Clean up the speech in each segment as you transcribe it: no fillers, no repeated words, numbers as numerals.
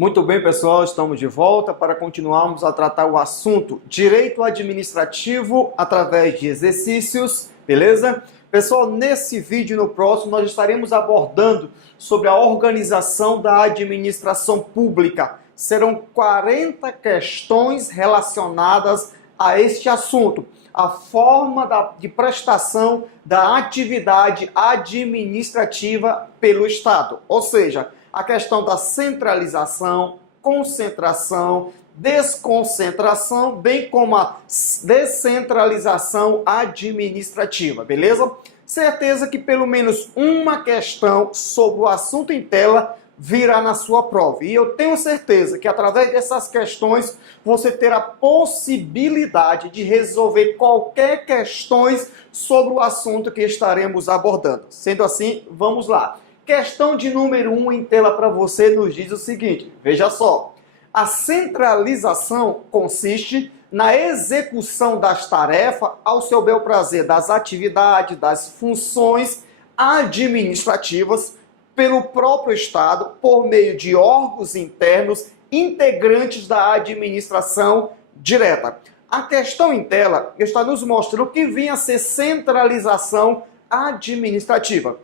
Muito bem, pessoal, estamos de volta para continuarmos a tratar o assunto direito administrativo através de exercícios, beleza? Pessoal, nesse vídeo e no próximo nós estaremos abordando sobre a organização da administração pública. Serão 40 questões relacionadas a este assunto, a forma de prestação da atividade administrativa pelo Estado, ou seja, a questão da centralização, concentração, desconcentração, bem como a descentralização administrativa, beleza? Certeza que pelo menos uma questão sobre o assunto em tela virá na sua prova. E eu tenho certeza que através dessas questões você terá a possibilidade de resolver qualquer questões sobre o assunto que estaremos abordando. Sendo assim, vamos lá. Questão de número 1 em tela para você nos diz o seguinte, veja só. A centralização consiste na execução das tarefas ao seu bel prazer, das atividades, das funções administrativas pelo próprio Estado, por meio de órgãos internos integrantes da administração direta. A questão em tela está nos mostrando o que vinha a ser centralização administrativa.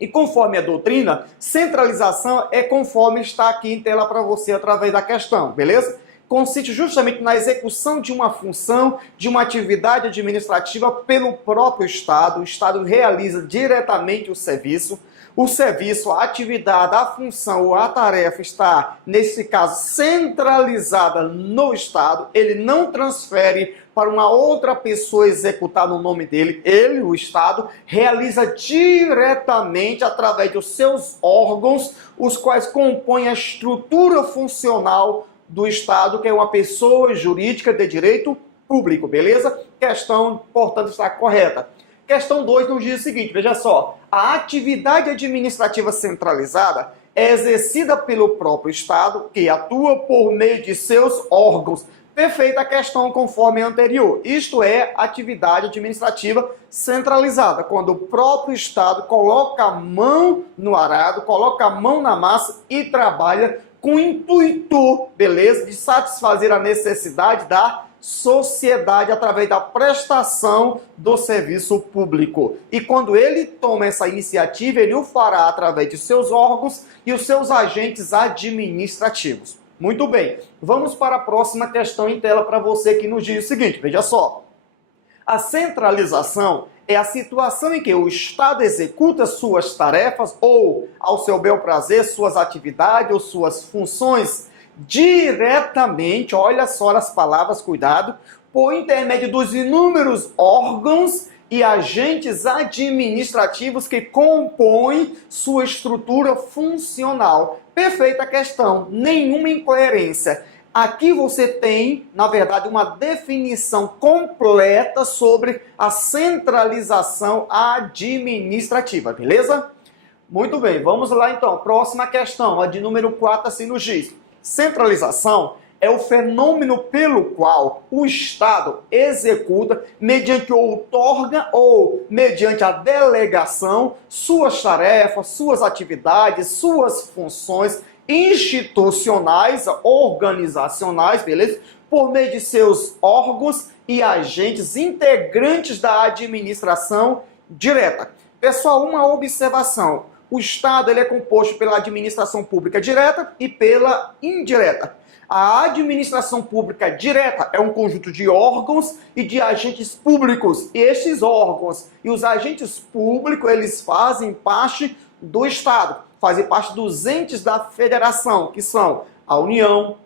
E conforme a doutrina, centralização é conforme está aqui em tela para você através da questão, beleza? Consiste justamente na execução de uma função, de uma atividade administrativa pelo próprio Estado. O Estado realiza diretamente o serviço, a atividade, a função ou a tarefa está, nesse caso, centralizada no Estado. Ele não transfere para uma outra pessoa executar no nome dele. Ele, o Estado, realiza diretamente através dos seus órgãos, os quais compõem a estrutura funcional do Estado, que é uma pessoa jurídica de direito público, beleza? Questão, portanto, está correta. Questão 2 nos diz o seguinte, veja só. A atividade administrativa centralizada é exercida pelo próprio Estado, que atua por meio de seus órgãos. Perfeita a questão conforme a anterior. Isto é atividade administrativa centralizada, quando o próprio Estado coloca a mão no arado, coloca a mão na massa e trabalha com o intuito, beleza, de satisfazer a necessidade da sociedade através da prestação do serviço público. E quando ele toma essa iniciativa, ele o fará através de seus órgãos e os seus agentes administrativos. Muito bem, vamos para a próxima questão em tela para você que nos diz o seguinte, veja só. A centralização é a situação em que o Estado executa suas tarefas ou, ao seu bel prazer, suas atividades ou suas funções diretamente, olha só as palavras, cuidado, por intermédio dos inúmeros órgãos e agentes administrativos que compõem sua estrutura funcional. Perfeita questão, nenhuma incoerência. Aqui você tem, na verdade, uma definição completa sobre a centralização administrativa, beleza? Muito bem, vamos lá então. Próxima questão, a de número 4, assim nos diz. Centralização é o fenômeno pelo qual o Estado executa, mediante outorga ou mediante a delegação, suas tarefas, suas atividades, suas funções institucionais, organizacionais, beleza? Por meio de seus órgãos e agentes integrantes da administração direta. Pessoal, uma observação. O Estado ele é composto pela administração pública direta e pela indireta. A administração pública direta é um conjunto de órgãos e de agentes públicos. E estes órgãos e os agentes públicos, eles fazem parte do Estado, fazem parte dos entes da federação, que são a União,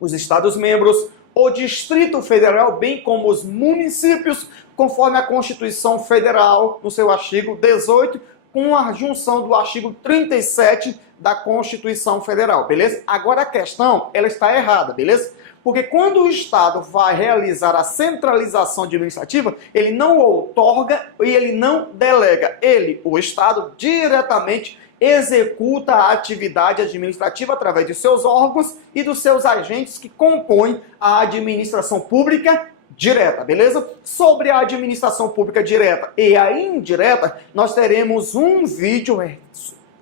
os Estados-membros, o Distrito Federal, bem como os municípios, conforme a Constituição Federal, no seu artigo 18, com a junção do artigo 37 da Constituição Federal, beleza? Agora a questão, ela está errada, beleza? Porque quando o Estado vai realizar a centralização administrativa, ele não outorga e ele não delega. Ele, o Estado, diretamente executa a atividade administrativa através de seus órgãos e dos seus agentes que compõem a administração pública direta, beleza? Sobre a administração pública direta e a indireta, nós teremos um vídeo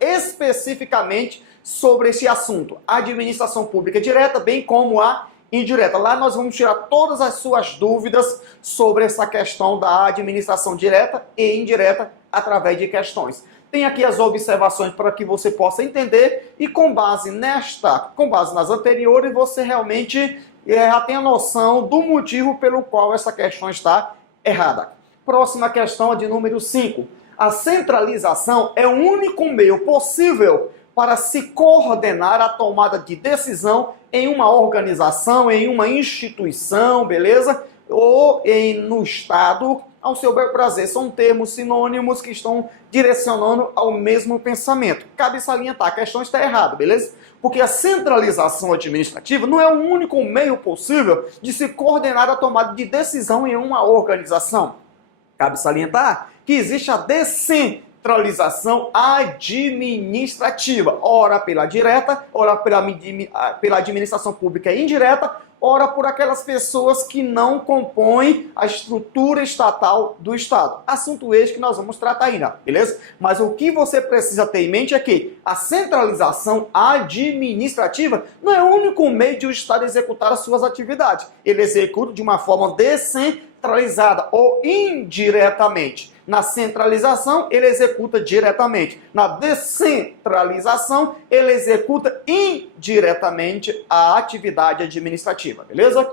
especificamente sobre esse assunto, a administração pública direta, bem como a indireta. Lá nós vamos tirar todas as suas dúvidas sobre essa questão da administração direta e indireta através de questões. Tem aqui as observações para que você possa entender e com base nas anteriores, você realmente já tem a noção do motivo pelo qual essa questão está errada. Próxima questão é de número 5. A centralização é o único meio possível para se coordenar a tomada de decisão em uma organização, em uma instituição, beleza? Ou no Estado, ao seu bel prazer. São termos sinônimos que estão direcionando ao mesmo pensamento. Cabe salientar, a questão está errada, beleza? Porque a centralização administrativa não é o único meio possível de se coordenar a tomada de decisão em uma organização. Cabe salientar que existe a descentralização administrativa, ora pela direta, ora pela administração pública indireta, ora por aquelas pessoas que não compõem a estrutura estatal do Estado. Assunto este que nós vamos tratar ainda, beleza? Mas o que você precisa ter em mente é que a centralização administrativa não é o único meio de o Estado executar as suas atividades. Ele executa de uma forma descentralizada ou indiretamente. Na centralização, ele executa diretamente. Na descentralização, ele executa indiretamente a atividade administrativa, beleza?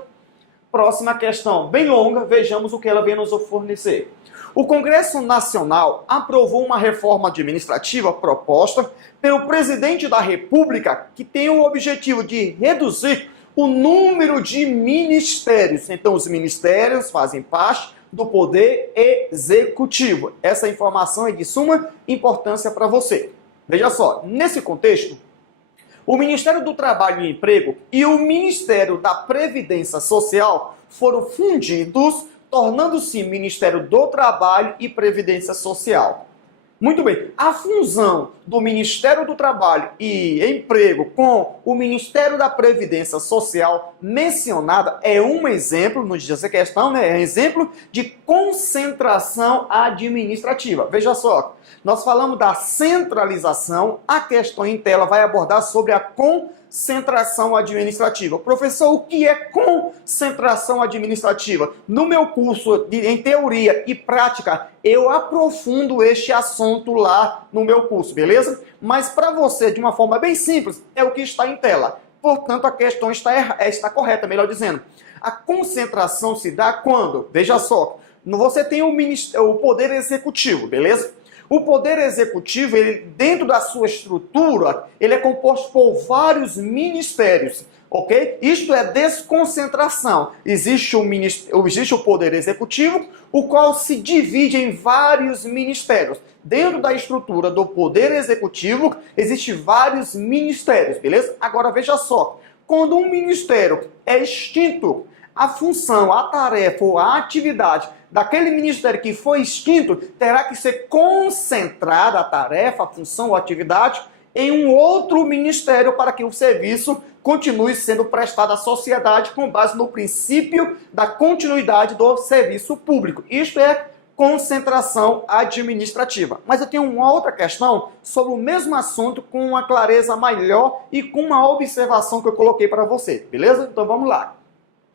Próxima questão, bem longa, vejamos o que ela vem nos fornecer. O Congresso Nacional aprovou uma reforma administrativa proposta pelo presidente da República que tem o objetivo de reduzir o número de ministérios. Então, os ministérios fazem parte do Poder Executivo. Essa informação é de suma importância para você. Veja só, nesse contexto, o Ministério do Trabalho e Emprego e o Ministério da Previdência Social foram fundidos, tornando-se Ministério do Trabalho e Previdência Social. Muito bem, a fusão do Ministério do Trabalho e Emprego com o Ministério da Previdência Social mencionada é um exemplo, nos dias da questão, né? É um exemplo de concentração administrativa. Veja só, nós falamos da centralização, a questão em tela vai abordar sobre a concentração administrativa. Professor, o que é concentração administrativa? No meu curso em teoria e prática, eu aprofundo este assunto lá no meu curso, beleza? Mas para você, de uma forma bem simples, é o que está em tela. Portanto, a questão está correta, melhor dizendo. A concentração se dá quando? Veja só, você tem o Poder Executivo, beleza? O Poder Executivo, ele, dentro da sua estrutura, ele é composto por vários ministérios, ok? Isto é desconcentração. Existe o Poder Executivo, o qual se divide em vários ministérios. Dentro da estrutura do Poder Executivo, existem vários ministérios, beleza? Agora, veja só, quando um ministério é extinto, a função, a tarefa ou a atividade daquele ministério que foi extinto terá que ser concentrada a tarefa, a função ou a atividade em um outro ministério para que o serviço continue sendo prestado à sociedade com base no princípio da continuidade do serviço público. Isto é concentração administrativa. Mas eu tenho uma outra questão sobre o mesmo assunto com uma clareza maior e com uma observação que eu coloquei para você, beleza? Então vamos lá.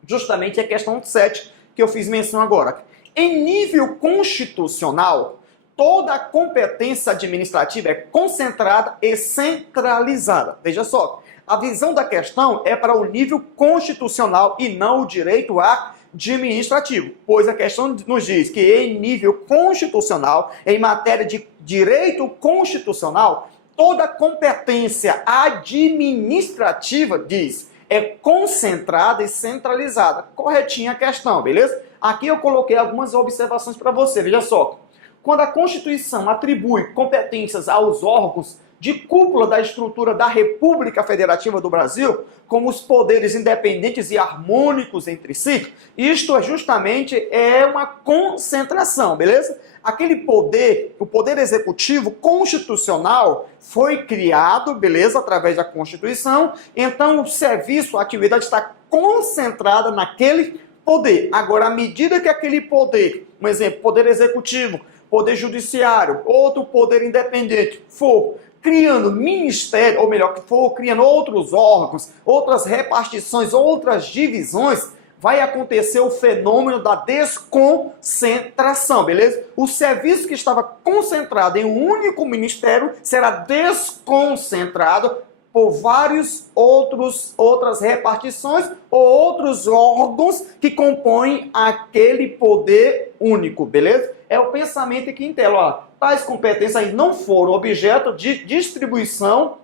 Justamente a questão 7 que eu fiz menção agora. Em nível constitucional, toda a competência administrativa é concentrada e centralizada. Veja só, a visão da questão é para o nível constitucional e não o direito administrativo, pois a questão nos diz que em nível constitucional, em matéria de direito constitucional, toda a competência administrativa, diz, é concentrada e centralizada. Corretinha a questão, beleza? Aqui eu coloquei algumas observações para você, veja só. Quando a Constituição atribui competências aos órgãos de cúpula da estrutura da República Federativa do Brasil, como os poderes independentes e harmônicos entre si, isto é justamente uma concentração, beleza? Aquele poder, o poder executivo constitucional foi criado, beleza, através da Constituição, então o serviço, a atividade está concentrada naquele poder. Agora, à medida que aquele poder, um exemplo, poder executivo, poder judiciário, outro poder independente, for criando ministério, ou melhor, que for criando outros órgãos, outras repartições, outras divisões, vai acontecer o fenômeno da desconcentração, beleza? O serviço que estava concentrado em um único ministério será desconcentrado por vários outras repartições ou outros órgãos que compõem aquele poder único, beleza? É o pensamento aqui em tela, ó. Tais competências aí não foram objeto de distribuição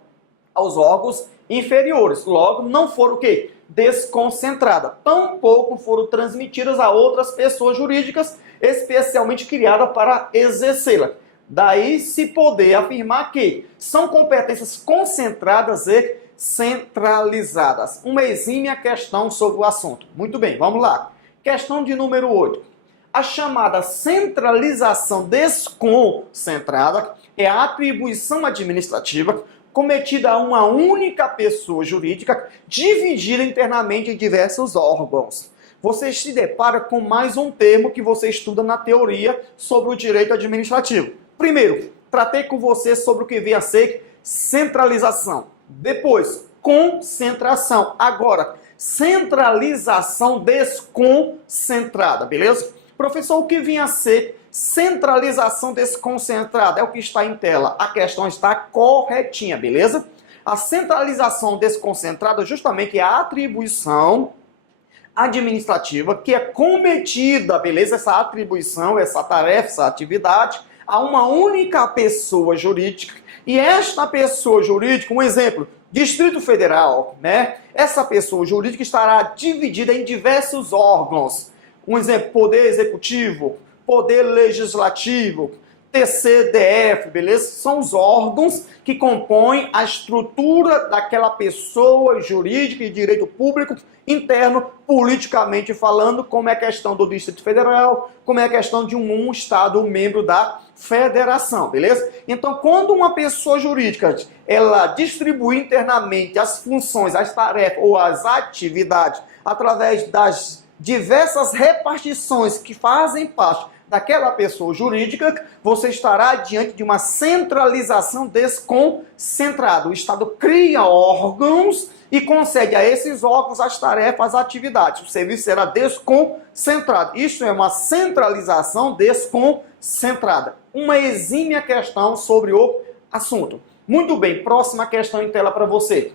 aos órgãos inferiores. Logo, não foram o quê? Desconcentradas. Tampouco foram transmitidas a outras pessoas jurídicas, especialmente criadas para exercê-la. Daí se poder afirmar que são competências concentradas e centralizadas. Uma exímia questão sobre o assunto. Muito bem, vamos lá. Questão de número 8. A chamada centralização desconcentrada é a atribuição administrativa cometida a uma única pessoa jurídica dividida internamente em diversos órgãos. Você se depara com mais um termo que você estuda na teoria sobre o direito administrativo. Primeiro, tratei com você sobre o que vem a ser centralização. Depois, concentração. Agora, centralização desconcentrada, beleza? Professor, o que vinha a ser centralização desconcentrada? É o que está em tela. A questão está corretinha, beleza? A centralização desconcentrada justamente é a atribuição administrativa que é cometida, beleza? Essa atribuição, essa tarefa, essa atividade a uma única pessoa jurídica. E esta pessoa jurídica, um exemplo, Distrito Federal, né? Essa pessoa jurídica estará dividida em diversos órgãos. Um exemplo, Poder Executivo, Poder Legislativo, TCDF, beleza? São os órgãos que compõem a estrutura daquela pessoa jurídica e direito público interno, politicamente falando, como é a questão do Distrito Federal, como é a questão de um Estado membro da federação, beleza? Então, quando uma pessoa jurídica, ela distribui internamente as funções, as tarefas ou as atividades através das diversas repartições que fazem parte daquela pessoa jurídica, você estará diante de uma centralização desconcentrada. O Estado cria órgãos e concede a esses órgãos as tarefas, as atividades. O serviço será desconcentrado. Isso é uma centralização desconcentrada. Uma exímia questão sobre o assunto. Muito bem, próxima questão em tela para você.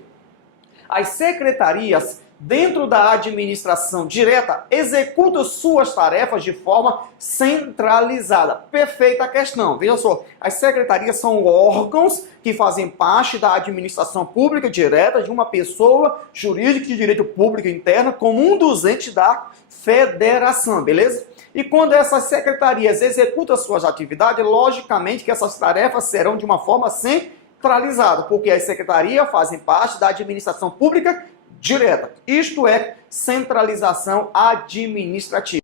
As secretarias dentro da administração direta, executa suas tarefas de forma centralizada. Perfeita questão. Veja só, as secretarias são órgãos que fazem parte da administração pública direta de uma pessoa jurídica de direito público interno como um dos entes da federação, beleza? E quando essas secretarias executam suas atividades, logicamente que essas tarefas serão de uma forma centralizada, porque as secretarias fazem parte da administração pública direta. Isto é centralização administrativa.